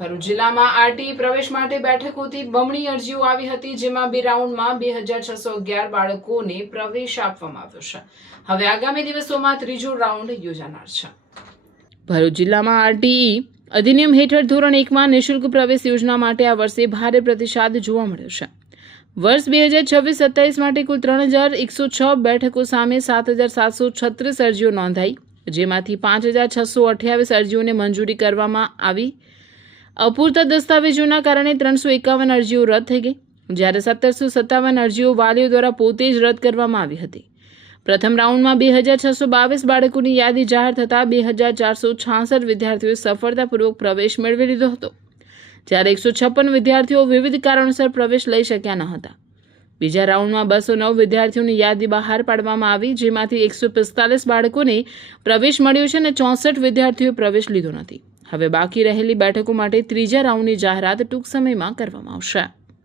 ભરૂચ જિલ્લામાં આરટીઈ પ્રવેશ માટે બેઠકોથી બમણી અરજીઓ આવી હતી, જેમાં 2 રાઉન્ડમાં 2611 બાળકોને પ્રવેશ આપવામાં આવ્યો છે. હવે આગામી દિવસોમાં ત્રીજો રાઉન્ડ યોજાનાર છે. ભરૂચ જિલ્લામાં આરટીઈ અધિનિયમ હેઠળ ધોરણ 1માં નિઃશુલ્ક પ્રવેશ યોજના માટે આ વર્ષે ભારે પ્રતિસાદ જોવા મળ્યો છે. વર્ષ 2026-27 માટે કુલ 3106 બેઠકો સામે 7736 અરજીઓ નોંધાઈ, જેમાંથી 5628 અરજીઓને મંજૂરી કરવામાં આવી. અપૂરતા દસ્તાવેજોના કારણે 351 અરજીઓ રદ થઈ ગઈ, જ્યારે 1757 અરજીઓ વાલીઓ દ્વારા પોતે જ રદ કરવામાં આવી હતી. પ્રથમ રાઉન્ડમાં 2622 બાળકોની યાદી જાહેર થતાં 2466 વિદ્યાર્થીઓએ સફળતાપૂર્વક પ્રવેશ મેળવી લીધો હતો, જ્યારે 156 વિદ્યાર્થીઓ વિવિધ કારણોસર પ્રવેશ લઈ શક્યા ન હતા. બીજા રાઉન્ડમાં 209 વિદ્યાર્થીઓની યાદી બહાર પાડવામાં આવી, જેમાંથી 145 બાળકોને પ્રવેશ મળ્યો છે અને 64 વિદ્યાર્થીઓએ પ્રવેશ લીધો નથી. હવે બાકી રહેલી બેઠકો માટે ત્રીજા રાઉન્ડની જાહેરાત ટૂંક સમયમાં કરવામાં આવશે.